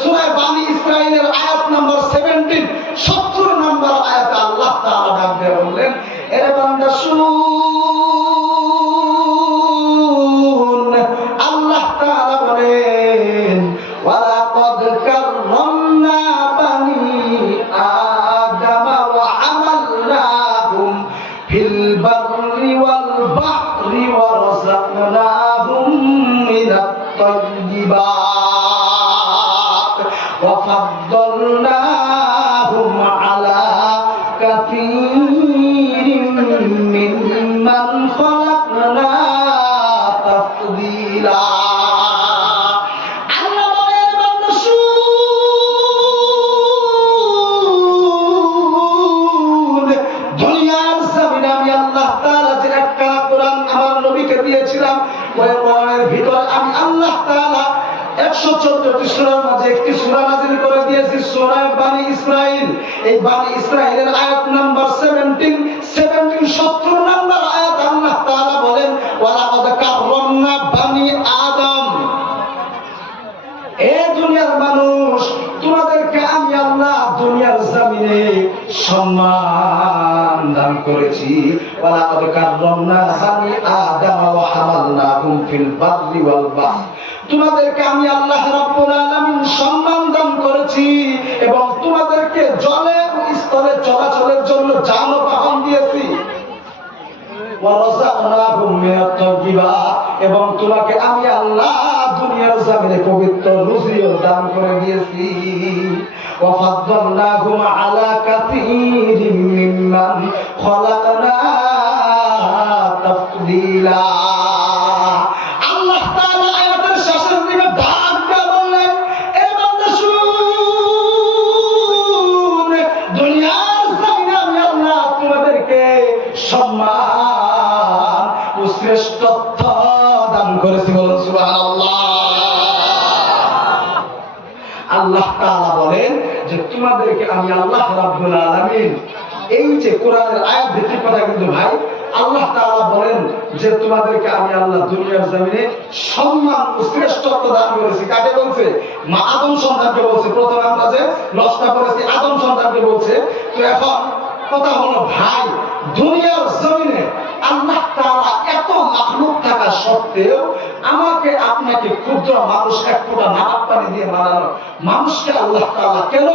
সূরা বানী ইসরাঈলের আয়াত নাম্বার 17 70 নম্বর আয়াতে আল্লাহ তাআলা ডাক দিয়ে বললেন, এরে বান্দা শুন, আল্লাহ তাআলা বলেন, ওয়ালাকাদ কাররামনা বানী আদামা ওয়া হামালনাহুম ফিল বাররি ওয়াল বাহরি ওয়া রাযাকনাহুম মিনাত তাইয়্যিবাত ওয়া ফাদ্দালনাহুম আলা কাসীরিন মিম্মান খালাকনা তাফদীলা। দিয়েছিলাম ওই কোরআনের ভিতরে আমি আল্লাহ তাআলা 114টি সূরার মাঝে একটি সূরা নাযিল করে দিয়েছি, সূরা বানী ইসরাঈল। এই বানী ইসরাঈলের আয়াত নাম্বার 17 70 নম্বর আয়াত আল্লাহ তাআলা বলেন, ওয়ালাকাদ কাররামনা বানী আদম, এ দুনিয়ার মানুষ, তোমাদেরকে আমি আল্লাহ দুনিয়ার জমিনে সম্মান দান করেছি। ওয়ালাকাদ কাররামনা বানী আদম ওয়া হামালনাহুম ফিল বাররি ওয়াল বাহর, তোমাদেরকে আমি আল্লাহ রাব্বুল আলামিন সম্মান দান করেছি এবং তোমাদেরকে জলে ও স্থলে চলাচলের জন্য যানবাহন দিয়েছি। ওয়া রাযাকনাহুম মিনাত তাইয়্যিবাত, এবং তোমাকে আমি আল্লাহ দুনিয়ার জমিনে পবিত্র রুজিও দান করে দিয়েছি। ওয়া ফাদ্দালনাহুম আলা কাসীরিন মিম্মান খালাকনা তাফদীলা। আল্লাহ তাআলা আয়াতের শেষের দিকে ডাক দিয়ে বললেন, এ বান্দা শুন, দুনিয়ার জমিনে আমি আল্লাহ তোমাদেরকে সম্মান ও শ্রেষ্ঠত্ব দান করেছি। বলুন সুবহানাল্লাহ। আল্লাহ তাআলা বলেন যে তোমাদেরকে আমি আল্লাহ রাব্বুল আলামিন, এই যে কোরআনের আয়াত ভিত্তিক কথা কিন্তু ভাই, আল্লাহ তাআলা বলেন যে তোমাদেরকে আমি আল্লাহ দুনিয়ার জমিনে সম্মান ও শ্রেষ্ঠত্ব দান করেছি। কাকে বলছে? মা আদম সন্তানকে বলছে। প্রথমে আমরা যে লসটা করেছি আদম সন্তানকে বলছে। তো এখন কথা হলো ভাই, দুনিয়ার জমিনে আল্লাহ তাআলা এত মাখলুক থাকা সত্ত্বেও আমাকে আপনাকে ক্ষুদ্র মানুষ এক ফোঁটা নাক পানি দিয়ে বানানো মানুষকে আল্লাহ তাআলা কেন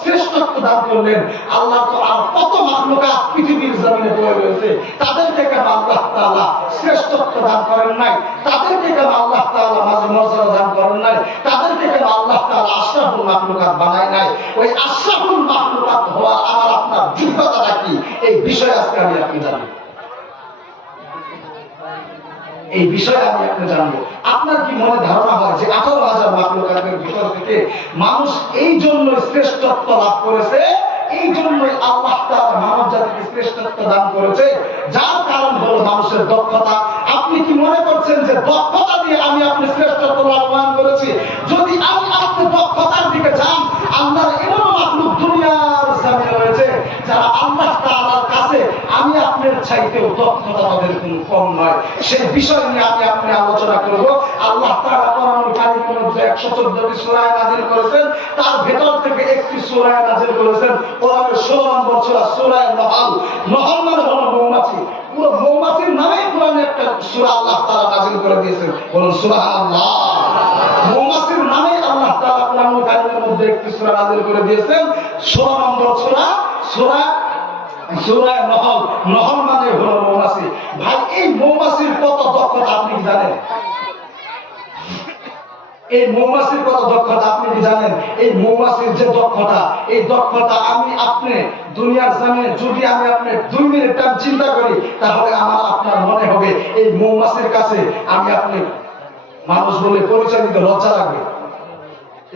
শ্রেষ্ঠত্ব দান করলেন? আল্লাহ তো আর কত মাখলুকাত পৃথিবীর জমিনে বয়ে রয়েছে, তাদেরকে কেন আল্লাহ তাআলা শ্রেষ্ঠত্ব দান করেন নাই? তাদেরকে কেন আল্লাহ তাআলা মাঝে মর্যাদা দান করেন নাই? তাদেরকে কেন আল্লাহ তাআলা আশরাফুল মাখলুকাত বানায় নাই? ওই আশরাফুল মাখলুকাত হওয়া আমার আপনার যোগ্যতাটা কি, এই বিষয়ে আজকে আমি আপনি জানি, এই বিষয়ে আমি আপনি জানবো। আপনার কি মনে ধারণা হয় যে 18,000 মাখলুকাতের ভিতর থেকে মানুষ এই জন্য শ্রেষ্ঠত্ব লাভ করেছে, এই জন্যই আল্লাহ তাআলা মানব জাতিকে শ্রেষ্ঠত্ব দান করেছে, যার কারণ হলো মানুষের দক্ষতা। আপনি কি মনে করছেন যে দক্ষতা দিয়ে আমি আপনি শ্রেষ্ঠত্ব লাভবান করেছি? যদি আমি আপনি দক্ষতার দিকে যান, আল্লাহর এমন মাখলুক দুনিয়ার জমিনে রয়েছে যারা আল্লাহ তাআলার কাছে আমি আপনার চাইতেও দক্ষতা তাদের কোনো কম নয়। সেই বিষয় নিয়ে আমি আপনি আলোচনা করব। আল্লাহ তাআলা কোরআনুল কারীমের মধ্যে 114টি সূরা নাযিল করেছেন, তার ভেতর থেকে একটি সূরা নাযিল করেছেন কোরআনের 16 নম্বর সূরা, সূরা নহল। নহল মানে হলো মৌমাছি। পুরো মৌমাছির নামেই কোরআনে একটা সূরা আল্লাহ তাআলা নাযিল করে দিয়েছেন। বলুন সুবহানাল্লাহ। মৌমাছির নামে আল্লাহ তাআলা কোরআনুল কারীমের মধ্যে একটি সূরা নাযিল করে দিয়েছেন, 16 নম্বর সূরা, সূরা নহল। নহল মানে হলো মৌমাছি। ভাই, এই মৌমাছির কত দক্ষতা আপনি কি জানেন? এই মৌমাছির কত দক্ষতা আপনি কি জানেন? এই মৌমাছির যে দক্ষতা, এই দক্ষতা আমি আপনি দুনিয়ার জমিনে যদি আমি আপনি 2 মিনিট টাইম চিন্তা করি, তাহলে আমার আপনার মনে হবে এই মৌমাছির কাছে আমি আপনি মানুষ বলে পরিচয় দিতে লজ্জা লাগবে।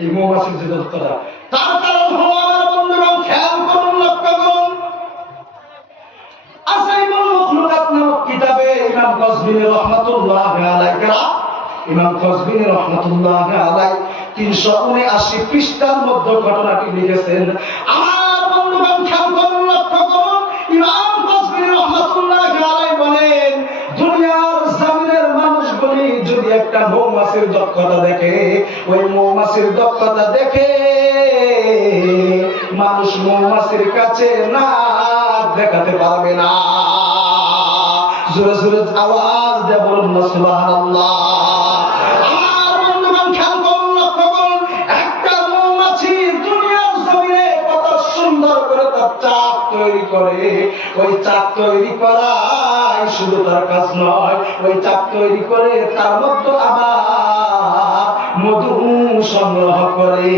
এই মৌমাছির যে দক্ষতা, তার কারণ হলো আমার বন্ধুগণ, খেয়াল করুন, লক্ষ্য করুন। আসাইবুল মাখলুকাত নামক কিতাবে ইমাম কসবিনী রাহমাতুল্লাহি আলাইহি, ইমাম কসবিনী রাহমাতুল্লাহি আলাইহি 379 পৃষ্ঠার মধ্যে ঘটনাটি লিখেছেন। আমার বন্ধুগণ খেয়াল করুন, লক্ষ্য করুন। ইমাম কসবিনী রাহমাতুল্লাহি আলাইহি বলেন, দুনিয়ার জমিনের মানুষগুলি যদি একটা মৌমাছির দক্ষতা দেখে, ওই মৌমাছির দক্ষতা দেখে মানুষ মৌমাছির কাছে নাক দেখাতে পারবে না। জোরে জোরে আওয়াজ দিয়ে বলুন না সুবহানাল্লাহ। আর বন্ধুগণ খেয়াল করুন, লক্ষ্য করুন, একটা মৌমাছি দুনিয়ার জমিনে কত সুন্দর করে তার চাক তৈরি করে। ওই চাক তৈরি করাই শুধু তার কাজ নয়, ওই চাক তৈরি করে তার মধ্যে আবার মধু সংগ্রহ করে।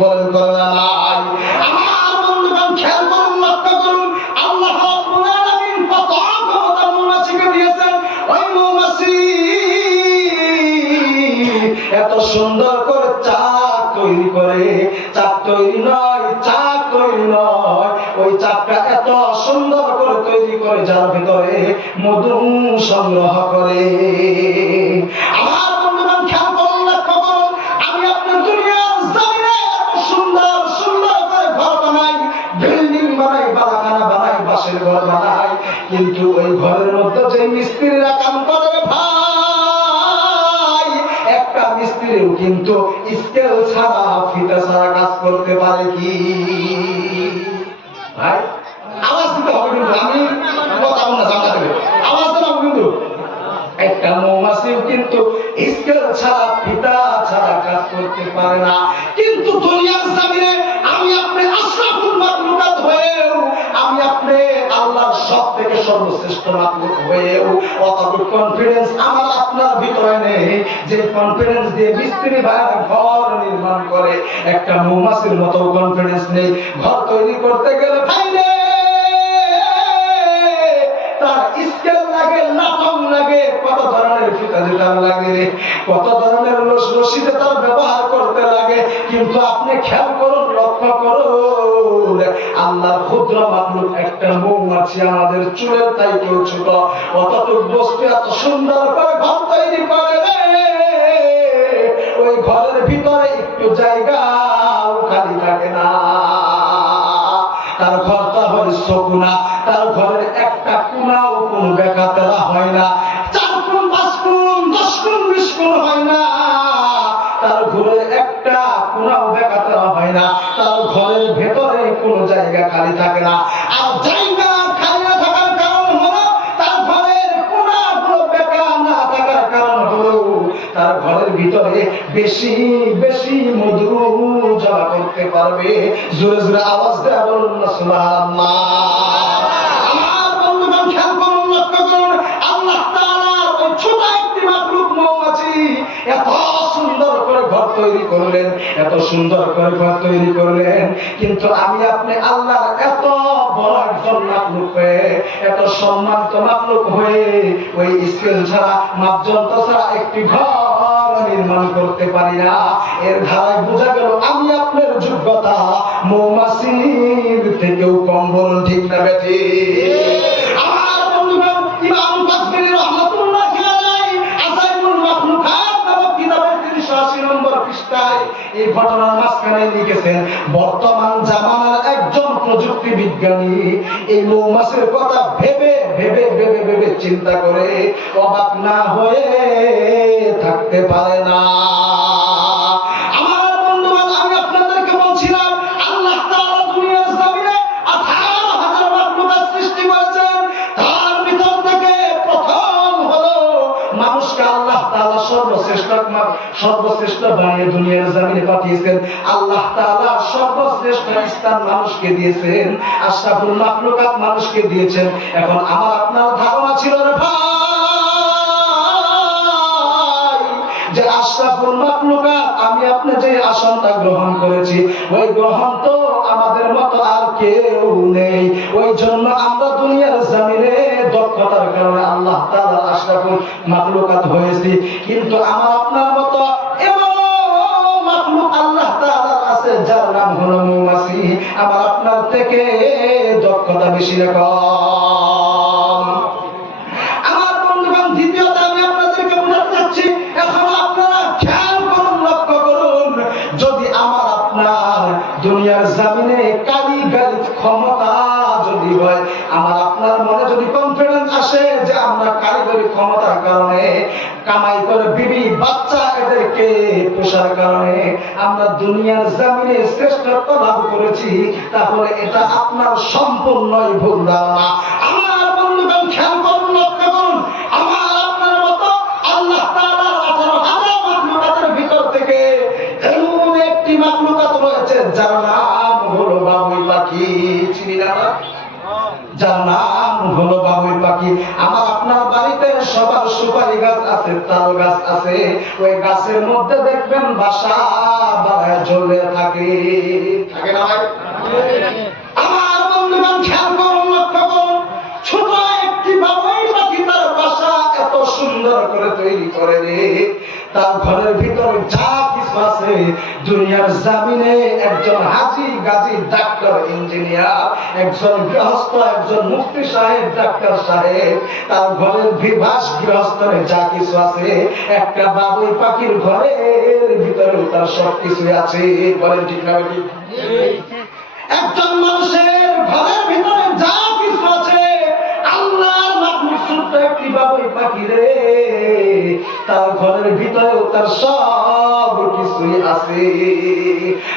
বলেন করে নাই? আমার বন্ধুগণ খেয়াল করুন, লক্ষ্য করুন, আল্লাহ রাব্বুল আলামিন কত ক্ষমতা মৌমাছিকে দিয়েছেন। ওই মৌমাছি এত সুন্দর করে চাক তৈরি করে। চাক তৈরি নয়, চাক তৈরি নয়, ওই চাকটা এত সুন্দর করে তৈরি করে যার ভিতরে মধু সংগ্রহ করে। আমার বন্ধুগণ খেয়াল করুন, লক্ষ্য করুন, আমি আপনার দুনিয়ার জমিনে এত সুন্দর সুন্দর করে ঘর বানাই, বিল্ডিং বানাই, বালাখানা বানাই, বাসের ঘর বানাই, কিন্তু ওই ঘরের মধ্যে যে মিস্ত্রিরা কাম করে ভাই, একটা মিস্ত্রিও কিন্তু স্কেল ছাড়া ফিতা ছাড়া কাজ করতে পারে কি ভাই? আওয়াজ দিতে হবে কিন্তু, আমি কথা বলতে জানা দেবে, আওয়াজ দিতে হবে কিন্তু। একটা মৌমাছিও কিন্তু স্কেল ছাড়া ফিতা ছাড়া কাজ করতে পারে না। কিন্তু দুনিয়ার জমিনে আমি আপনি আশরাফুল মাখলুকাত হয়েও, আমি আপনি আল্লাহর সব থেকে সর্বশ্রেষ্ঠ মাখলুক হয়েও অতটুকু কনফিডেন্স আমার আপনার ভিতরে নেই যে কনফিডেন্স দিয়ে মিস্ত্রি ভাইরা ঘর নির্মাণ করে। একটা মৌমাছির মতো কনফিডেন্স নেই। ঘর তৈরি করতে গেলে ভাই রে তার স্কেল লাগে, লাঠম লাগে, কত ধরনের ফিতা দিতাম লাগে, কত ধরনের রশিদে তার ব্যবহার করতে লাগে। কিন্তু আপনি খেয়াল করুন, লক্ষ্য করুন, আল্লাহর ক্ষুদ্র মাখলুক একটা মৌমাছি আমাদের চুলের চাইতেও ছোট, অতটুকু বস্তু এত সুন্দর করে ঘর তৈরি করে। ওই ঘরের ভিতরে একটু জায়গাও খালি থাকে না। তার ঘরটা হয় সকুনা, তার ঘরের একটা কোনাও কোনো বেকাতেরা হয় না, 4 কোণ 5 কোণ 10 কোণ 20 কোণ হয় না। তার ঘরের একটা কোনাও বেকাতেরা হয় না। তার ঘরের ভেতরে কোনো জায়গা খালি থাকে না। আর জায়গা খালি না থাকার কারণ হলো তার ঘরের কোনাগুলো বেকা না থাকার কারণ হলো তার ঘরের ভিতরে বেশি বেশি মধু জমা করতে পারবে। জোরে জোরে আওয়াজ দেয়া বলুন না সুবহানাল্লাহ। আমার বন্ধুগণ খেয়াল করুন, লক্ষ্য করুন, আল্লাহ তাআলার ওই ছোট একটি মাখলুক মৌমাছি এত সুন্দর করে ঘর তৈরি করলেন, এত সুন্দর করে ঘর তৈরি করলেন, কিন্তু আমি আপনি আল্লাহর এত বড় একজন মাখলুক হয়ে, এত সম্মানিত মাখলুক হয়ে ওই স্কেল ছাড়া, মাপযন্ত্র ছাড়া একটি ঘর নির্মাণ করতে পারি না। এর ধারায় বোঝা গেল আমি আপনার যোগ্যতা মৌমাছির থেকেও কম। বলুন ঠিক না বেঠি? আমার বন্ধুগণ ইমাম কাসমিরি রাহমাতুল্লাহি আলাইহি আসাইবুল মাখলুকাত নামক কিতাবের 380 নম্বর পৃষ্ঠায় এই ঘটনার মাঝখানে লিখেছেন, বর্তমান জামানার একজন প্রযুক্তি বিজ্ঞানী এই মৌমাছির কথা ভেবে ভেবে ভেবে ভেবে চিন্তা করে অবাক না হয়ে থাকতে পারে না। আমার বন্ধুগণ আমি আপনাদেরকে বলছিলাম আল্লাহ তাআলা দুনিয়ার জমিনে 18,000 মাখলুকাত সৃষ্টি করেছেন। তার ভিতর থেকে প্রথম হলো মানুষকে আল্লাহ তাআলা সর্বশ্রেষ্ঠ বানিয়ে দুনিয়ার জমিনে পাঠিয়েছেন। আল্লাহ তাআলা সর্বশ্রেষ্ঠ স্থান মানুষকে দিয়েছেন, আশরাফুল মাখলুকাত মানুষকে দিয়েছেন। এখন আমার আপনার ধারণা ছিল না ভাই যে আশরাফুল মাখলুকাত আমি আপনি যে আসনটা গ্রহণ করেছি ওই গ্রহণ তো আমাদের মতো আর কেউ নেই। ওই জন্য আমরা দুনিয়ার জমিনে দক্ষতার কারণে আল্লাহ তাআলা আশরাফুল মাখলুকাত হয়েছি। কিন্তু আমার আপনার মতো এমন মাখলুক আল্লাহ তাআলার আছে যার নাম হলো মৌমাছি। আমার আপনার থেকে দক্ষতা বেশি না কম? আমার বন্ধুগণ দ্বিতীয়ত আমি আপনাদেরকে বোঝাতে চাচ্ছি, এখন আপনারা খেয়াল করুন, লক্ষ্য করুন, যদি আমার আপনার দুনিয়ার জমিনে কারিগরি ক্ষমতা যদি হয়, আমার আপনার মনে যদি কনফিডেন্স আসে যে আমরা কারিগরি তৈরি ক্ষমতার কারণে, কামাই করে বিবি বাচ্চা এদেরকে পোষার কারণে আমরা দুনিয়ার জমিনে শ্রেষ্ঠত্ব লাভ করেছি, তাহলে এটা আপনার সম্পূর্ণই ভুল ধারণা। আমার বন্ধুগণ খেয়াল করুন, লক্ষ্য করুন, আমার আপনার মতো আল্লাহ তাআলার 18,000 মাখলুকাতের ভিতর থেকে এমন একটি মাখলুকাত রয়েছে যার নাম হলো বাবুই পাখি। চিনি না? যার নাম হলো বাবুই পাখি। আমার আপনার বাড়িতে সবার সুপারি গাছ আছে, তাল গাছ আছে, ওই গাছের মধ্যে দেখবেন বাসা বানায় ঝুলে থাকে, থাকে না ভাই? আমার বন্ধুগণ খেয়াল করুন, লক্ষ্য করুন, ছোট একটি বাবুই পাখি তার বাসা এত সুন্দর করে তৈরি করে রে, তার ঘরের ভিতরে যা কিছু আছে দুনিয়ার জমিনে একজন হাজি গাজী ডাক্তার ইঞ্জিনিয়ার, একজন গৃহস্থ, একজন মুফতি সাহেব, ডাক্তার সাহেব, তার ঘরের বিভাস গৃহস্থরে যা কিছু আছে একটা বাবুই পাখির ঘরের ভিতরে তার সবকিছু আছে। বলেন ঠিক না? একজন মানুষের ঘরের ভিতরে যা কিছু আছে আল্লাহর মাখলুক ছোট্ট একটি বাবুই পাখি রে, তার ঘরের ভিতরে তার সব কিছুই আছে।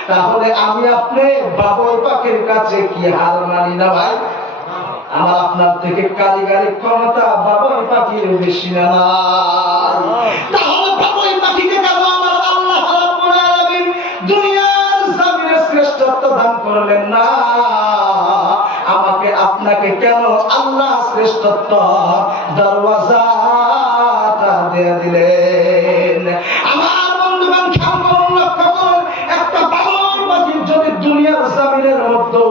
তাহলে আমি আপনি বাবুই পাখির কাছে কি হার মানি না ভাই? আমার আপনার থেকে কারিগরি ক্ষমতা বাবুই পাখির বেশি না? তাহলে বাবুই পাখিকে কেন আমার আল্লাহ রাব্বুল আলামিন দুনিয়ার জমিনে শ্রেষ্ঠত্ব দান করলেন না? আমাকে আপনাকে কেন আল্লাহ শ্রেষ্ঠত্ব দরওয়াজাটা দিয়ে দিলেন? আমার বন্ধুগণ খেয়াল করুন, লক্ষ্য করুন, একটা বাবুই পাখির যদি দুনিয়ার জমিনের মধ্যে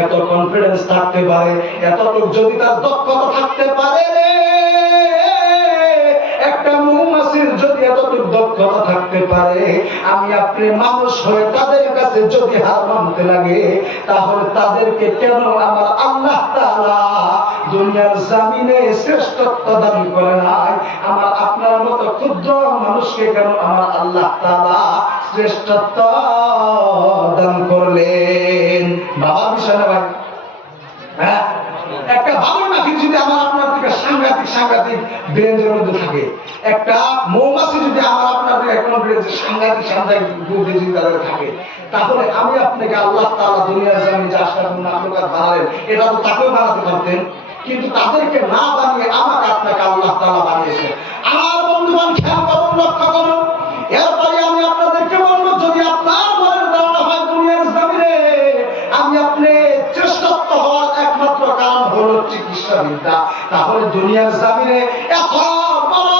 এত কনফিডেন্স থাকতে পারে, এতটুকু যদি তার দক্ষতা থাকতে পারে রে, একটা মৌমাছির যদি এতটুকু দক্ষতা থাকতে পারে, আমি আপনি মানুষ হয়ে তাদের কাছে যদি হার মানতে লাগে, তাহলে তাদেরকে কেন আমার আল্লাহ তাআলা দুনিয়ার জমিনে শ্রেষ্ঠত্ব দান করে নাই? আমার আপনার মতো ক্ষুদ্র মানুষকে কেন আমার আল্লাহ তাআলা শ্রেষ্ঠত্ব দান করলেন? বাবা বিষয় না ভাই? হ্যাঁ, একটা বাবুই পাখি যদি আমার আপনার থেকে সাংঘাতিক ব্রেঞ্জের মধ্যে থাকে, একটা মৌমাছি যদি আমার আপনার থেকে সাংঘাতিক বুদ্ধি যদি তাদের থাকে, তাহলে আমি আপনাকে আল্লাহ তাআলা দুনিয়ার জমিনে যে আশরাফুল মাখলুকাত বানালেন, এটা তো তাকেও বানাতে পারতেন, কিন্তু তাদেরকে না বানিয়ে আমাকে আপনাকে আল্লাহ তাআলা বানিয়েছেন। আমার বন্ধুগণ খেয়াল করুন, লক্ষ্য করুন, এরপরে আমি আপনাদেরকে বলবো, যদি আপনার মনের ধারণা হয় দুনিয়ার জমিনে আমি আপনি শ্রেষ্ঠত্ব হওয়ার একমাত্র কারণ হলো চিকিৎসা বিদ্যা, তাহলে দুনিয়ার জমিনে এত বড়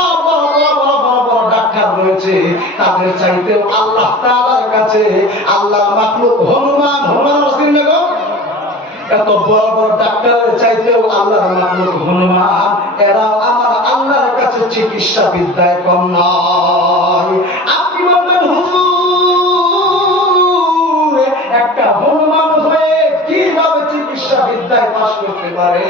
ডাক্তার রয়েছে, তাদের চাইতেও আল্লাহ তাআলার কাছে আল্লাহর মাখলুক হনুমান রাসূল নগর, এত বড় ডাক্তারের চাইতেও আল্লাহর মাখলুক হনুমান, এরা আমার আল্লাহর কাছে চিকিৎসা বিদ্যায় কম নয়। আপনি বলবেন হুজুর, একটা হনুমান হয়ে কিভাবে চিকিৎসা বিদ্যায় পাস করতে পারে,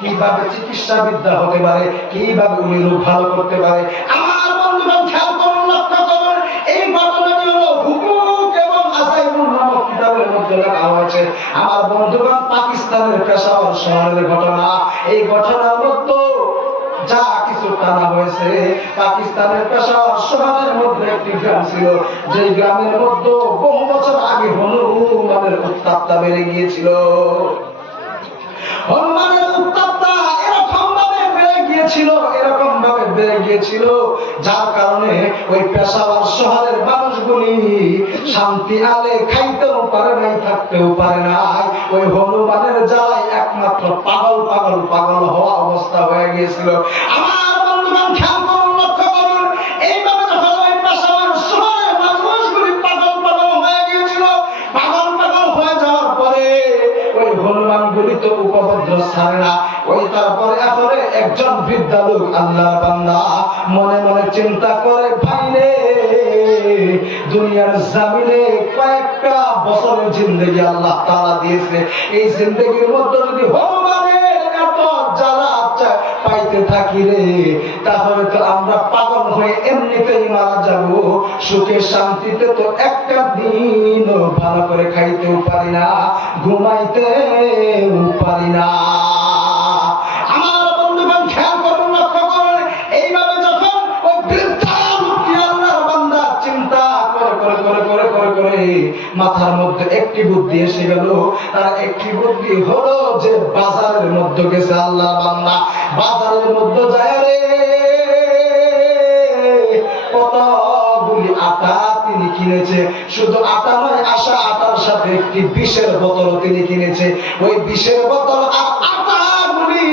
কিভাবে চিকিৎসা বিদ্যা হতে পারে, কিভাবে উনি রোগ ভালো করতে পারে? আমার বন্ধুগণ খেয়াল করুন, লক্ষ্য করুন, এই ঘটনাটি হলো হুকুক এবং আসাইবুল নামক কিতাবের মধ্যে লেখা হয়েছে। আমার বন্ধুগণ, পাকিস্তানের পেশাওয়ার শহরের ঘটনা। এই ঘটনার মধ্যে যা কিছু টানা হয়েছে, পাকিস্তানের পেশাওয়ার শহরের মধ্যে একটি গ্রাম ছিল, যে গ্রামের মধ্যে বহু বছর আগে হনুমানের উত্তাপটা বেড়ে গিয়েছিল। হনুমানের উত্তাপটা এরকম ভাবে বেড়ে গিয়েছিল যার কারণে ওই পেশাওয়ার শহরের মানুষগুলি শান্তি আলে খাইতেও পারে নাই, থাকতেও পারে নাই। ওই হনুমানের জ্বালায় একমাত্র পাগল হওয়া অবস্থা হয়ে গিয়েছিল। আমার বন্ধুগণ খেয়াল করুন, লক্ষ্য করুন, এইভাবে যখন ওই পেশাওয়ার শহরের মানুষগুলি পাগল হয়ে গিয়েছিল, পাগল হয়ে যাওয়ার পরে ওই হনুমানগুলি তো উপদ্রব ছাড়ে না। ওই তারপরে আসলে একজন বৃদ্ধা লোক আল্লাহর বান্দা মনে মনে চিন্তা করে, ভাই রে, দুনিয়ার জমিনে কয়েকটা বছরের জিন্দেগি আল্লাহ তাআলা দিয়েছে, এই জিন্দেগির মধ্যে যদি হনুমানের এত জ্বালা পাইতে থাকি রে, তাহলে তো আমরা পাগল হয়ে এমনিতেই মারা যাব, সুখে শান্তিতে তো একটা দিন ভালো করে খাইতেও পারি না, ঘুমাইতেও পারি না। আমার বন্ধুগণ খেয়াল করুন, লক্ষ্য করুন, পরে মাথার মধ্যে একটি বুদ্ধি এসে গেল। তার একটি বুদ্ধি হলো যে বাজারের মধ্যে গেছে আল্লাহর বান্দা, বাজারের মধ্যে যায় রে কতগুলি আটা তিনি কিনেছে। শুধু আটা নয়, আসা আটার সাথে একটি বিষের বোতল তিনি কিনেছে। ওই বিষের বোতল আর আটাগুলি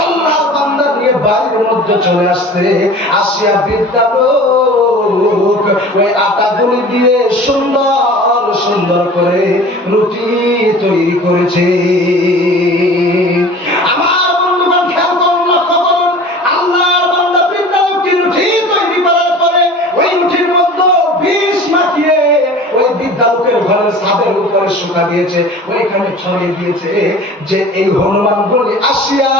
আল্লাহর বান্দা নিয়ে বাড়ির মধ্যে চলে আসছে। আসিয়া বৃদ্ধা লোক ওই আটাগুলি দিয়ে সুন্দর সুন্দর করে রুটি তৈরি করেছে। আমার বন্ধুগণ খেয়াল করুন, লক্ষ্য করুন, আল্লাহর বান্দা বৃদ্ধা লোকটি রুটি তৈরি করার পরে ওই রুটির মধ্যে বিষ মাখিয়ে ওই বৃদ্ধা লোকের ঘরের ছাদের উপরে শুকা দিয়েছে, ওইখানে ছড়িয়ে দিয়েছে যে এই হনুমান বলি আসিয়া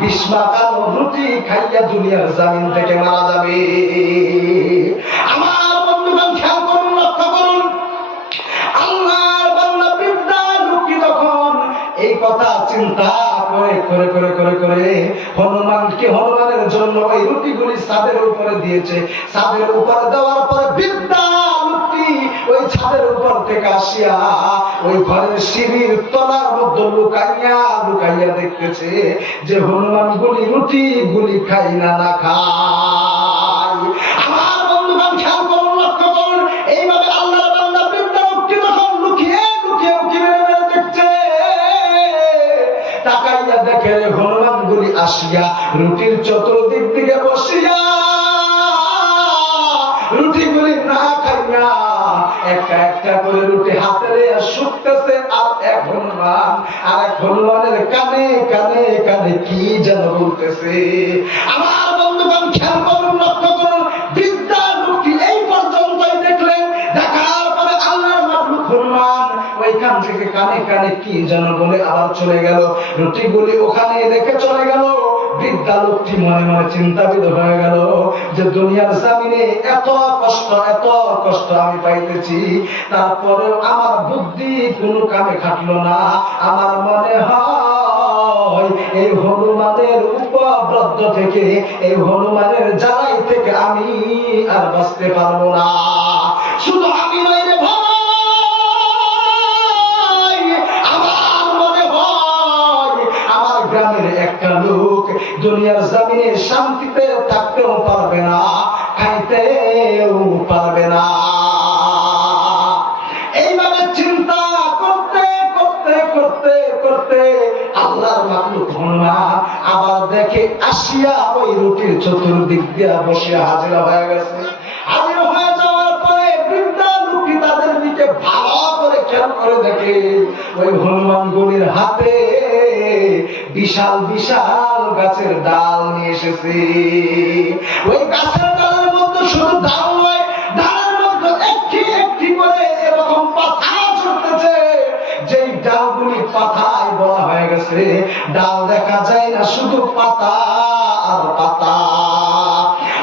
বিষ মাখানো রুটি খাইয়া দুনিয়ার জমিন থেকে মারা যাবে। আমার বন্ধুগণ খেয়াল করুন, লক্ষ্য করুন, আল্লাহর বান্দা বৃদ্ধা লোকটি তখন এই কথা চিন্তা করে করে করে করে করে হনুমানের জন্য ওই রুটিগুলি ছাদের উপরে দিয়েছে। ছাদের উপরে দেওয়ার পরে বৃদ্ধা লোকটি ওই ছাদের উপর থেকে আসিয়া ওই ঘরের সিঁড়ির তলার মধ্যে লুকাইয়া লুকাইয়া দেখতেছে যে হনুমানগুলি রুটিগুলি খাই না না খায়। আমার বন্ধুগণ খেয়াল করুন, লক্ষ্য করুন, এইভাবে আল্লাহর বান্দা বৃদ্ধা লোকটি তখন লুকিয়ে লুকিয়ে উঁকি মেরে মেরে দেখছে। তাকাইয়া দেখে হনুমানগুলি আসিয়া রুটির চতুর্দিক দিকে বসিয়া রুটিগুলি না খাইয়া একটা একটা করে রুটি হাতে নিয়ে শুকতেছে। আর এক হনুমানের কানে কানে কানে কি যেন বলতেছে। আমার বন্ধুগণ খেয়াল করুন, লক্ষ্য করুন, বৃদ্ধা লোকটি এই পর্যন্তই দেখলেন। দেখার পরে আল্লাহর মাখলুক হনুমান ওইখান থেকে কানে কানে কি যেন বলে আবার চলে গেল, রুটিগুলি ওখানে রেখে চলে গেল। বৃদ্ধা লোকটি মনে মনে চিন্তাবিদ হয়ে গেল যে দুনিয়ার জমিনে এত কষ্ট আমি পাইতেছি, তারপরেও আমার বুদ্ধি কোনো কামে খাটলো না। আমার মনে হয় এই হনুমানের উপদ্রব থেকে, এই হনুমানের জ্বালাই থেকে আমি আর বাঁচতে পারবো না। শুধু আমি নয় রে ভাই, আমার মনে হয় আমার গ্রামের একটা লোক দুনিয়ার জমিনে শান্তিতে থাকতেও পারবে না, খাইতেও পারবে না। এইভাবে চিন্তা করতে করতে করতে করতে আল্লাহর মাখলুক হনুমান আবার দেখে আসিয়া ওই রুটির চতুর্দিক দিয়া বসে হাজির হয়ে গেছে। হাজির হয়ে যাওয়ার পরে বৃদ্ধা লোকটি তাদের দিকে ভালো করে খেয়াল করে দেখে ওই হনুমানগুলির হাতে বিশাল বিশাল গাছের ডাল নিয়ে এসেছে। ওই গাছের ডালের মধ্যে শুধু ডাল নয়, ডালের মধ্যে একটি একটি করে এরকম পাতা ছুটতেছে। যেই ডালগুলি পাতায় বলা হয়ে গেছে, ডাল দেখা যায় না, শুধু পাতা আর পাতা।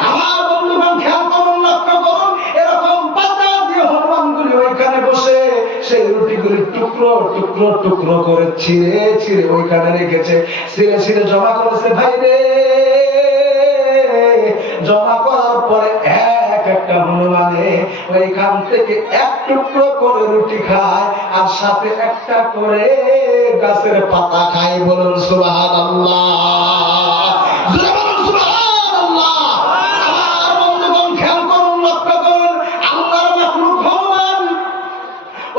আমার বন্ধুগণ খেয়াল করুন, লক্ষ্য করুন, এরকম পাতা দিয়ে হনুমানগুলি ওইখানে বসে সেই রুটিগুলি টুকরো টুকরো টুকরো করে ছিঁড়ে ছিঁড়ে ওইখানে রেখেছে। ছিঁড়ে ছিঁড়ে জমা করেছে। ভাই রে, জমা করার পরে এক একটা হনুমানে ওইখান থেকে এক টুকরো করে রুটি খায় আর সাথে একটা করে গাছের পাতা খায়। বলুন সুবহানাল্লাহ, বলুন সুবহানাল্লাহ। আমার বন্ধুগণ খেয়াল করুন, লক্ষ্য করুন, আল্লাহর মাখলুক হনুমান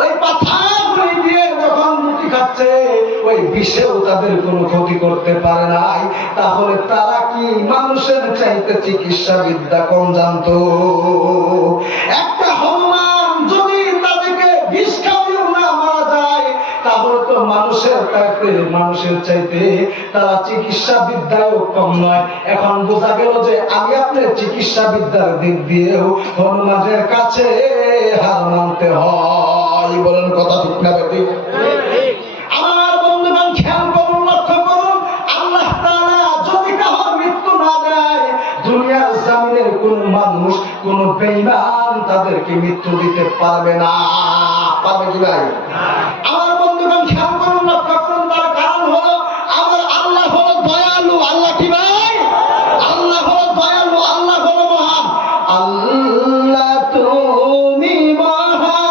ওই পাতাগুলি দিয়ে যখন রুটি খাচ্ছে, ওই বিষেও তাদের কোনো ক্ষতি করতে পারে নাই। তাহলে তারা কি মানুষের চাইতে চিকিৎসা বিদ্যা কম জানতো? একটা হনুমান যদি তাদেরকে বিষ খাওয়াও না মারা যায়, তাহলে তো মানুষের চাইতে তারা চিকিৎসা বিদ্যাও কম নয়। এখন বোঝা গেল যে আমি আপনার চিকিৎসা বিদ্যার দিক দিয়েও হনুমানের কাছে হার মানতে হয়। বলেন কথা ঠিক না ঠিক? আমার বন্ধুগণ খেয়াল করুন, লক্ষ্য করুন, আল্লাহ তাআলা যদি কারো মৃত্যু না দেয়, দুনিয়ার জমিনের কোন মানুষ, কোন বেঈমান তাদেরকে মৃত্যু দিতে পারবে না। পারবে কি ভাই? আমার বন্ধুগণ খেয়াল করুন, লক্ষ্য করুন, তার কারণ হলো আমার আল্লাহ হলো দয়ালু। আল্লাহ কি ভাই? আল্লাহ হলো দয়ালু, আল্লাহ হলো মহান। আল্লাহ তুমি মহান।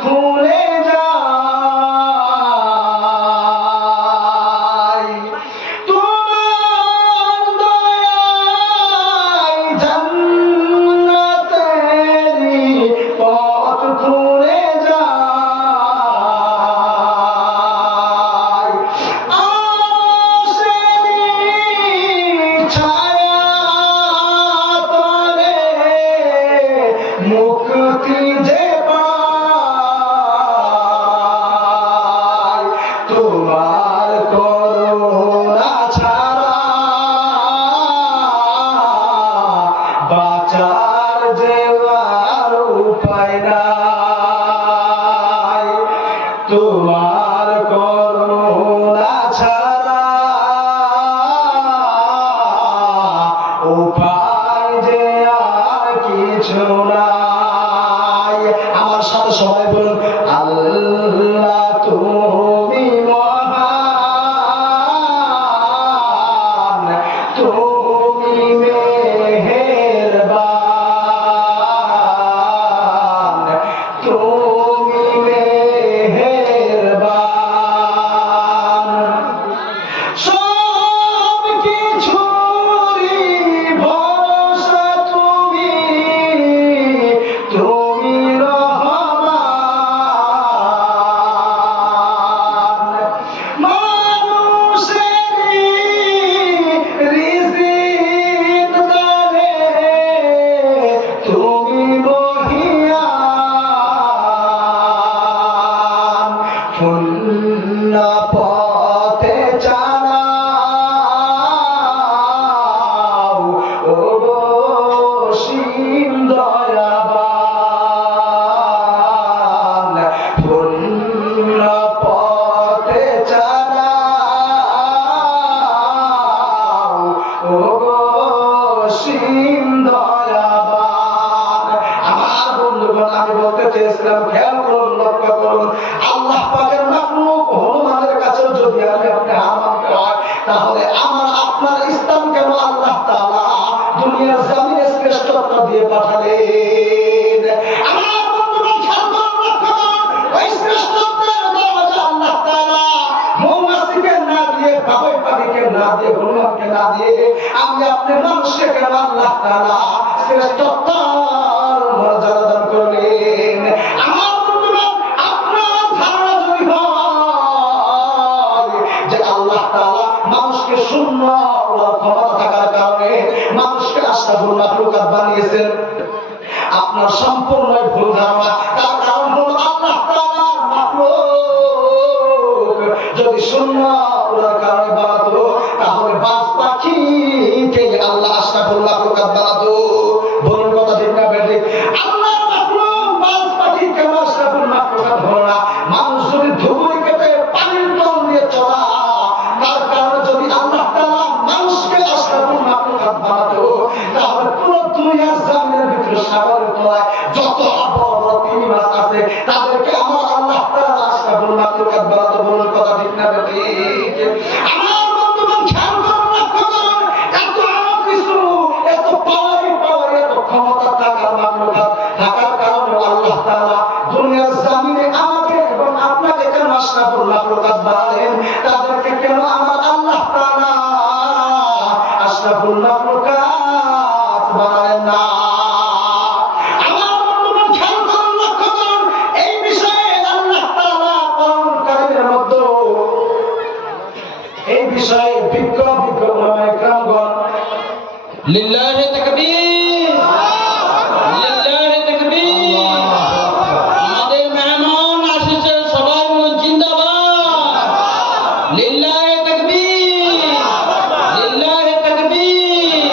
খুলে যায় তোমার দয়ায় জান্নাতেরই পথ খুলে যায় আশেরি ছায়া তলে মুক্তি যে পায় তোমার করুণা ছাড়া বাঁচার যে আর উপায় নাই তোমার করুণা ছাড়া উপায় যে আর কিছু নাই আমার সাথে সবাই বলুন আল্লাহ তুমি মহান তুমি মেহেরবান তুমি মেহেরবান সব কিছুরই ভরসা তুমি তুমি রহমান মানুষেরই রিজিক দানে তুমি মহিয়ান শূন্য পথে চালাও ও অসীম দয়াবান শূন্য পথে চালাও ও অসীম দয়াবান আমার বন্ধুগণ আমি বলতে চেয়েছিলাম খেয়াল করুন লক্ষ্য করুন আল্লাহ পাকের মাখলুক হনুমানের কাছে যদি আপনি হার মানতে হয় তাহলে আমার আপনার ইসলাম কেন আল্লাহ তাআলা দুনিয়ার জমিনে শ্রেষ্ঠত্ব দিয়ে পাঠালেন আমার বন্ধুগণ খেয়াল করুন লক্ষ্য করুন ওই শ্রেষ্ঠত্বের দরজা আল্লাহ তাআলা মৌমাছিকে না দিয়ে বাবুই পাখিকে না দিয়ে হনুমানকে না দিয়ে আমি আপনি মানুষকে কেন আল্লাহ তাআলা শ্রেষ্ঠত্ব মর্যাদা দান করলেন আমার বন্ধুগণ আপনার ধারণা যদি হয় যে আল্লাহ তাআলা মানুষকে শূন্য ক্ষমতা থাকার কারণে মানুষকে আশরাফুল মাখলুকাত বানিয়েছেন আপনার সম্পূর্ণ ভুল ধারণা তার কারণ হলো আল্লাহ তাআলা মাখলুক যদি শূন্য কারণে বানাতো তাহলে বাজ পাখিকে আল্লাহ আশরাফুল মাখলুকাত বানাতো বলুন কথা ঠিক না বেঠিক আল্লাহ মাখলুক বাজ পাখি কেন আশরাফুল মাখলুকাত হলো না মানুষ যদি ধুবুই কেটে পানির তল দিয়ে চলা তার কারণে যদি আল্লাহ তাআলা মানুষকে আশরাফুল মাখলুকাত বানাতো তাহলে পুরো দুনিয়ার জমিনের ভিতরে সাগরের তলায় যত বড় বড় তিমি মাছ আছে তাদেরকে আমার আল্লাহ তাআলা আশরাফুল মাখলুকাত বানাতো বলুন কথা ঠিক না বেঠিক আমার বন্ধুগণ খেয়াল করুন লক্ষ্য করুন এত কিছু এত পাওয়ারি এত ক্ষমতা থাকার মাখলুকাত থাকার কারণে আল্লাহ তাআলা দুনিয়ার জমিনে আমাকে এবং আপনাকে কেন আশরাফুল মাখলুকাত বানালেন তাদেরকে কেন আমার আল্লাহ তাআলা আশরাফুল মাখলুকাত বানালেন না আমার বন্ধুগণ খেয়াল করুন লক্ষ্য করুন এই বিষয়ে আল্লাহ তাআলা কোরআন কারীমের মধ্যে এই বিষয়ে বিজ্ঞ উলামায়ে কেরামগণ লিল্লাহি তাকবীর লিল্লাহি তাকবীর আমাদের মেহমান আসছে সবাই বলুন জিন্দাবাদ লিল্লাহি তাকবীর লিল্লাহি তাকবীর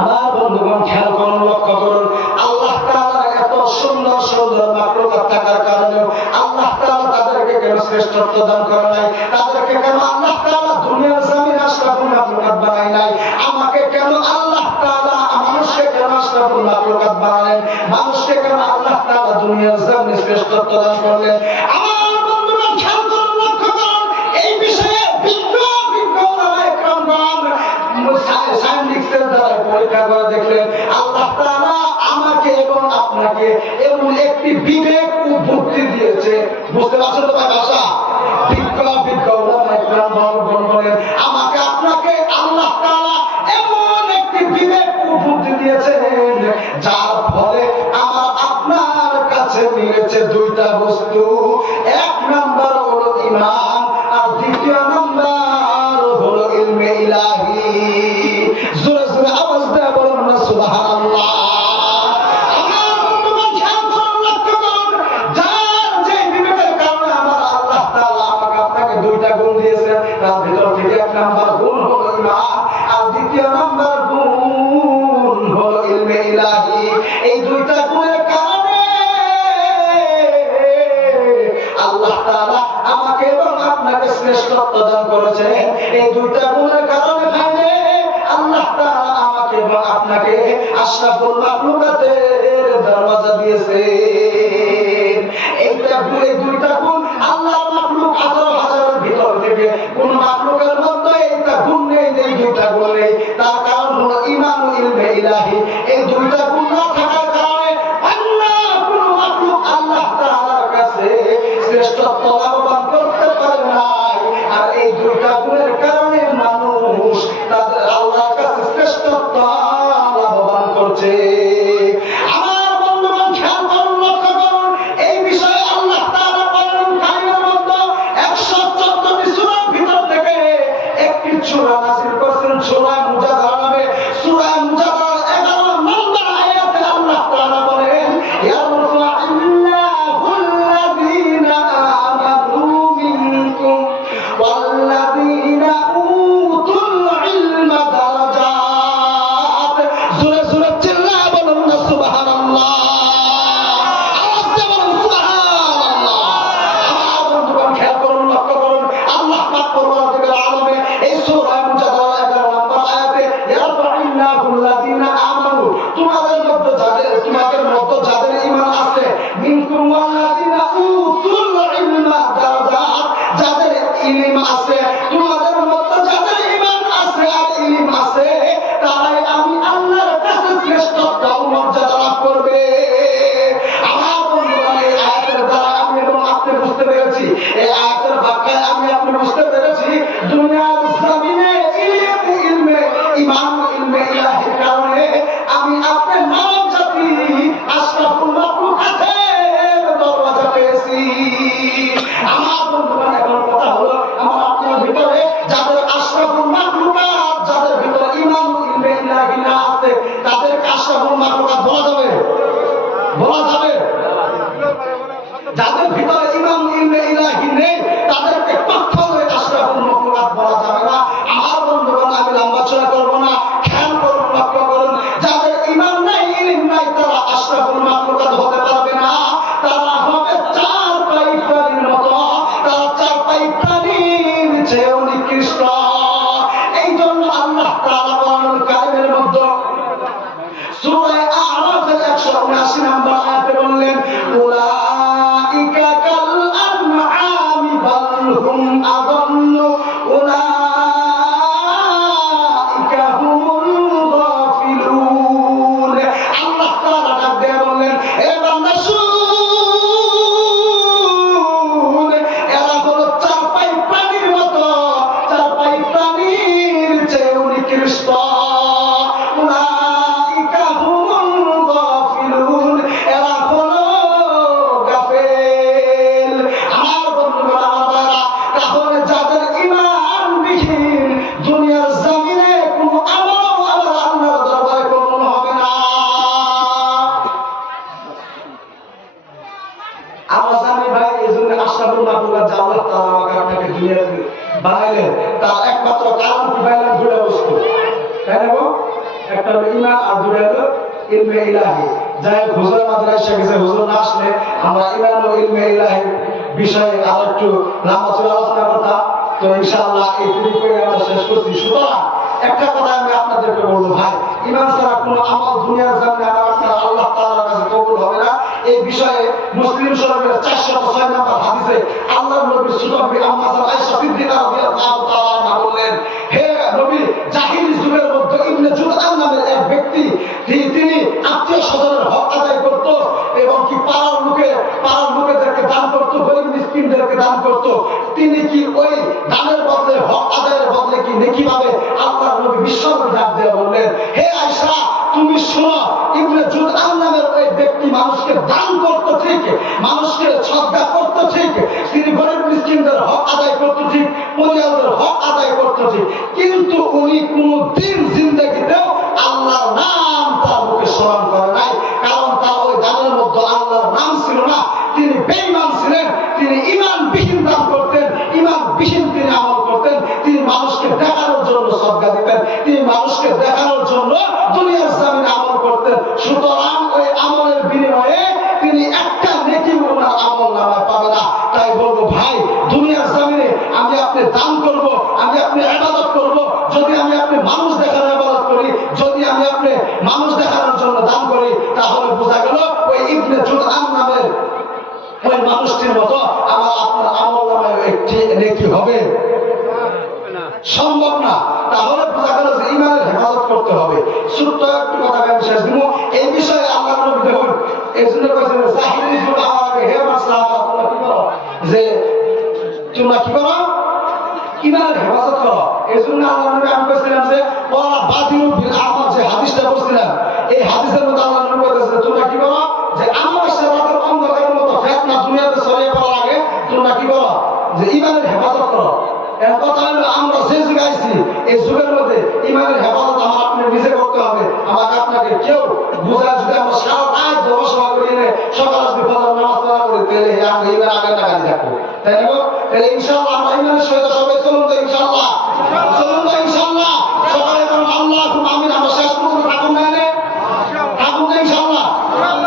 আমার বন্ধুগণ খেয়াল করুন লক্ষ্য করুন আল্লাহ তাআলার এত সুন্দর সুন্দর মাখলুকাত থাকার কারণে আল্লাহ তাআলা তাদেরকে কেন শ্রেষ্ঠত্ব দান করে নাই তাদেরকে কেন আল্লাহ তাআলা দুনিয়ার জমিনে আশরাফুল মাখলুকাত বানায় নাই আমাকে কেন আল্লাহ তাআলা মানুষকে কেন আশরাফুল মাখলুকাত বানালেন মানুষকে কেন আল্লাহ তাআলা দুনিয়ার জমিনে শ্রেষ্ঠত্ব দান করলেন আমার বন্ধুগণ খেয়াল করুন লক্ষ্য করুন এই বিষয়ে বিজ্ঞ উলামায়ে কেরামগণ সায়েন্টিস্টদের দ্বারা পরীক্ষা করে দেখলেন আল্লাহ তাআলা আমাকে এবং আপনাকে এমন একটি বিবেক ও বুদ্ধি দিয়েছে। বুঝতে পারছেন তো ভাই ভাষা? আমাকে আপনাকে আল্লাহ তাআলা এমন একটি বিবেক ও বুদ্ধি দিয়েছেন যার ফলে আমার আপনার কাছে মিলেছে দুইটা বস্তু। এক নাম্বার হলো ঈমান, আর দ্বিতীয় নাম্বার হলো ইলমে ইলাহি। জোরে জোরে আওয়াজ দিয়ে বলুন না সুবহানাল্লাহ। এই দুইটা গুণের কারণে আল্লাহ তাআলা আমাকে এবং আপনাকে শ্রেষ্ঠত্ব দান করেছেন। এই দুইটা গুণের কারণে ভাইরে আল্লাহ তাআলা আমাকে এবং আপনাকে আশরাফুল মাখলুকাতের দরওয়াজা দিয়েছেন। এই দুইটা গুণ আল্লাহর মাখলুক হাজারের ভিতর থেকে কোন মাখলুকের মধ্যে এইটা গুণ নেই, এই দুইটা গুণ নেই। তার কারণ হলো ঈমান ও ইলমে ইলাহি। এই দুইটা গুণ না থাকার কারণে আল্লাহ কোন মাখলুক আল্লাহ তাআলার কাছে শ্রেষ্ঠত্ব লাভবান করতে পারে নাই। আর এই দুইটা গুণের কারণে মানুষ তাদের আল্লাহর কাছে শ্রেষ্ঠত্ব লাভবান করছে। আমার বন্ধুগণ খেয়াল করুন, লক্ষ্য করুন, এই বিষয়ে আল্লাহ তাআলা কোরআন কারীমের মধ্যে 114টি সূরার ভিতর থেকে একটি সূরা নাযিল করেছেন, সূরা মুজাদালা নামে। সূরা মুজাদালার 11 নম্বর আয়াতে আল্লাহ তাআলা বলেন, ইয়ারফা'ুল্লাহুল্লাযীনা আমানু মিনকুম ওয়াল্লাযীনা উতুল ইলমা দারাজাত। জোরে জোরে চিল্লায়ে বলুন না সুবহানাল্লাহ। আওয়াজ দিয়ে বলুন সুবহানাল্লাহ। আমার বন্ধুগণ খেয়াল করুন, লক্ষ্য করুন, আল্লাহ পাক পরবর্তীকাল আলমে এই সূরা মুজাদালার 11 নম্বর আয়াতে ইয়ারফা'ুল্লাহুল্লাযীনা আমানু, তোমাদের মধ্যে যাদের ঈমান আছে, মিনকুম ওয়াল্লাযীনা উতুল ইলমা দারাজাত, যাদের ইলম আছে, তোমাদের মধ্যে যাদের ঈমান আছে আর ইলম আছে, তারাই আমি আল্লাহর কাছে শ্রেষ্ঠত্ব ও মর্যাদা লাভ করবে। আমার বন্ধুগণ, এই আয়াতের দ্বারা আমি এবং আপনি বুঝতে পেরেছি, এই আয়াতের ব্যাখ্যায় আমি আপনি বুঝতে পেরেছি, দুনিয়ার জমিনে ইলমে ঈমান ও ইলমে ইলাহির কারণে আমি আপনি মানব জাতি আশরাফুল মাখলুকাতের দরওয়াজা পেয়েছি। আমার বন্ধুগণ, এখন কথা হলো, আমার আপনার ভিতরে যাদের আশরাফুল মাখলুকাত, যাদের ভিতরে ঈমান ও ইলমে ইলাহি না আছে, তাদেরকে আশরাফুল মাখলুকাত বলা যাবে? বলা যাবে? যাদের ভিতরে ঈমান ও ইলমে ইলাহি নেই, তাদেরকে কখনোই আশরাফুল মাখলুকাত বলা যাবে না। আমার বন্ধুগণ, আমি লম্বা চড়া করব না, খেয়াল করুন, লক্ষ্য করুন, যাদের ঈমান নাই, ইলম নাই, তারা আশরাফুল মাখলুকাত হতে পারবে না। তারা হবে চার পাই প্রাণীর মতো, তারা চার পাই প্রাণীর চেয়েও নিকৃষ্ট। এই জন্য আল্লাহ তাআলা কোরআনুল কারীমের মধ্যে সূরা আ'রাফের 179 নম্বর আয়াতে বললেন, উলাইকা কাল আনআমি বাল হুম আযাল্লু উলাইকা হুমুল গাফিলুন। আল্লাহ তাআলা ডাক দিয়ে বললেন, এ বান্দা শুন, এরা হলো চার পাই প্রাণীর মতো, চার পাই প্রাণীর চেয়েও নিকৃষ্ট। উলাইকা হুমুল গাফিলুন, এরা হলো গাফেল। আমার বন্ধুরা, আমার তাহলে যাদের ঈমান বিহীন, দুনিয়ার জমিনে কোনো আমল আল্লাহর দরবারে কবুল হবে না। আমরা জানি ভাই, এই জন্য আশরাফুল মাখলুকাত যে আল্লাহ তাআলা আমাকে আপনাকে দুনিয়াতে বানাইলেন, তার একমাত্র কারণ কি ভাই? দুটো বস্তু, তাই না? একটা হলো ঈমান আর দুটো হলো ইলমে ইলাহি। যাই হোক, হুজুরের মাদ্রাসা গেছে, হুজুর না আসলে আমরা ঈমান ও ইলমে ইলাহির বিষয়ে আর একটু লম্বা চড়া আলোচনা করতাম। তো ইনশাআল্লাহ এই টুকু করে আমরা শেষ করছি। সুতরাং একটা কথা আমি আপনাদেরকে বলবো, ভাই, ঈমান ছাড়া কোনো আমল দুনিয়ার জমিনে আল্লাহ তাআলার কাছে কবুল হবে না। এই বিষয়ে মুসলিম শরীফের 406 নম্বর হাদিসে আল্লাহর নবী সুবহানাহু আম্মা আয়েশা সিদ্দিকা রাদিয়াল্লাহু তাআলা আনহা বললেন, হে নবী, জাহিলি যুগের মধ্যে ইবনে জুদআন নামের এক ব্যক্তি, তিনি আত্মীয় স্বজনের হক আদায় করত। পাড়ার লোকেদেরকে দান করতো, গরিব মিসকিনদেরকে দান করতো, তিনি কি ওই দানের বদলে হক আদায়ের বদলে কি নেকি পাবে? আল্লাহর নবী বিশ্বনবী ডাক দিয়ে বললেন, হে আয়েশা তুমি শোনো, ইবনে জুদআন নামের ওই ব্যক্তি মানুষকে দান করতো ঠিক, মানুষকে সদকা করতো ঠিক, তিনি গরিব মিসকিনদের হক আদায় করতো ঠিক, পরিবারের হক আদায় করতো ঠিক, কিন্তু উনি কোনদিন জিন্দেগিতেও আল্লাহর নাম তার মুখে স্মরণ করে নাই, কারণ তার ওই দানের মধ্যে আল্লাহর নাম ছিল না। তিনি বেঈমান ছিলেন, তিনি ঈমানবিহীন দান করতেন, ঈমানবিহীন তিনি আমল করতেন, তিনি মানুষকে দেখানোর জন্য সদকা দিতেন, তিনি মানুষকে দেখানোর জন্য দুনিয়ার জমিনে আমল করতেন। সুতরাং ওই আমলের বিনিময়ে তিনি একটা নেকি ওনার আমল নামায় পাবে না। তাই বলবো ভাই, দুনিয়ার জমিনে আমি আপনি দান করব, আমি আপনি ইবাদত করব, যদি আমি আপনি মানুষ দেখানোর ইবাদত করি, যদি আমি আপনি মানুষ দেখানোর জন্য দান করি, তাহলে বোঝা গেল ওই ইবনে জুদআন নামের ওই মানুষটির মতো আমার আপনার আমল নামায় একটি নেকি হবে? সম্ভব না। তাহলে বোঝা গেল যে ঈমানের হেফাজত করতে হবে। ছোট্ট একটু কথা আমি শেষ দিব। এই বিষয়ে আল্লাহর নবী দেখুন, এই জন্য বলেছেন জাহিলি যুগ আমাকে হে মাসলাহা, তোমরা কি করো, যে তোমরা কি করো, ঈমানের হেফাজত করো। এই জন্য আল্লাহর নবী আমি বলেছিলাম যে ওয়ালা বাদিরু বিল আমাল, যে হাদিসটা বলছিলাম, এই হাদিসের মধ্যে আল্লাহর নবী বলেছেন তোমরা কি করো, যে আমার রাতের অন্ধকারের মতো ফিতনা দুনিয়াতে ছড়িয়ে পড়ার আগে তোমরা কি করো, যে ঈমানের হেফাজত করো। এর কথা হলো আমরা যে যুগে আইছি, এই যুগের মধ্যে ঈমানের হেফাজত আমার আপনি নিজে করতে হবে। আমাকে আপনাকে কেউ বুঝায় যদি আমরা সারা রাত গবেষণা করি নে সকালে যদি ফজর নামাজ পড়া করি, তাহলে আমরা ঈমান আগে টাকা দিয়ে থাকবো, তাই না? তাহলে ইনশাআল্লাহ আমরা ঈমানের সহিত সবাই চলুন তো, ইনশাআল্লাহ চলুন তো, ইনশাআল্লাহ সবাই বলুন আল্লাহুম্মা আমিন। আমরা শেষ পর্যন্ত থাকুন না, থাকুন তো ইনশাআল্লাহ।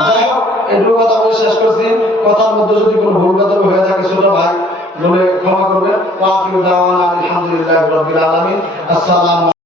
যাই হোক, এইটুকু কথা বলে শেষ করছি। কথার মধ্যে যদি কোনো ভুল কথা হয়ে থাকে ছোট ভাই বলে ক্ষমা করবেন। ওয়া আখিরু দাওয়ানা আলহামদুলিল্লাহি রাব্বিল আলামিন। আসসালামু